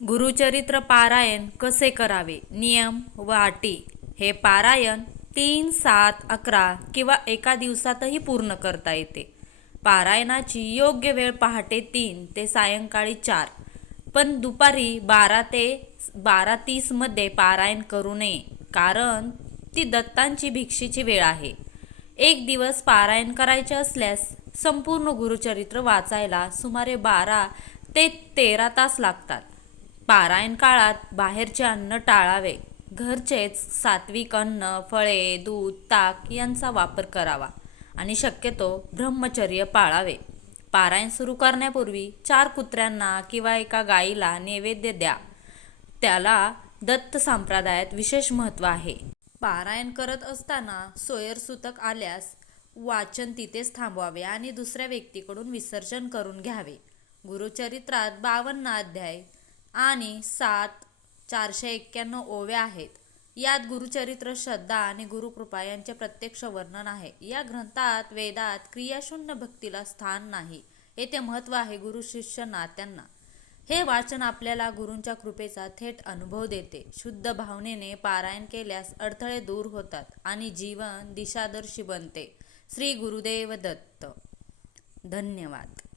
गुरुचरित्र पारायण कसे करावे? नियम व अटी. हे पारायण 3, 7, 11 किंवा एका दिवसातही पूर्ण करता येते. पारायणाची योग्य वेळ पहाटे 3 ते सायंकाळी 4, पण दुपारी 12 ते 12:30 मध्ये पारायण करू नये, कारण ती दत्तांची भिक्षेची वेळ आहे. एक दिवस पारायण करायचे असल्यास संपूर्ण गुरुचरित्र वाचायला सुमारे 12 ते 13 तास लागतात. पारायण काळात बाहेरचे अन्न टाळावे. घरचेच सात्विक अन्न, फळे, दूध, ताक यांचा वापर करावा आणि शक्यतो ब्रह्मचर्य पाळावे. पारायण सुरू करण्यापूर्वी 4 कुत्र्यांना किंवा एका गायीला नैवेद्य द्या. त्याला दत्त संप्रदायात विशेष महत्त्व आहे. पारायण करत असताना सोयरसूतक आल्यास वाचन तिथेच थांबवावे आणि दुसऱ्या व्यक्तीकडून विसर्जन करून घ्यावे. गुरुचरित्रात 52 अध्याय आणि 491 ओव्या आहेत. यात गुरुचरित्र, श्रद्धा आणि गुरुकृपा यांचे प्रत्यक्ष वर्णन आहे. या ग्रंथात वेदात क्रियाशून्य भक्तीला स्थान नाही. येथे महत्त्व आहे गुरु शिष्य नात्यांना. हे वाचन आपल्याला गुरूंच्या कृपेचा थेट अनुभव देते. शुद्ध भावनेने पारायण केल्यास अडथळे दूर होतात आणि जीवन दिशादर्शी बनते. श्री गुरुदेव दत्त. धन्यवाद.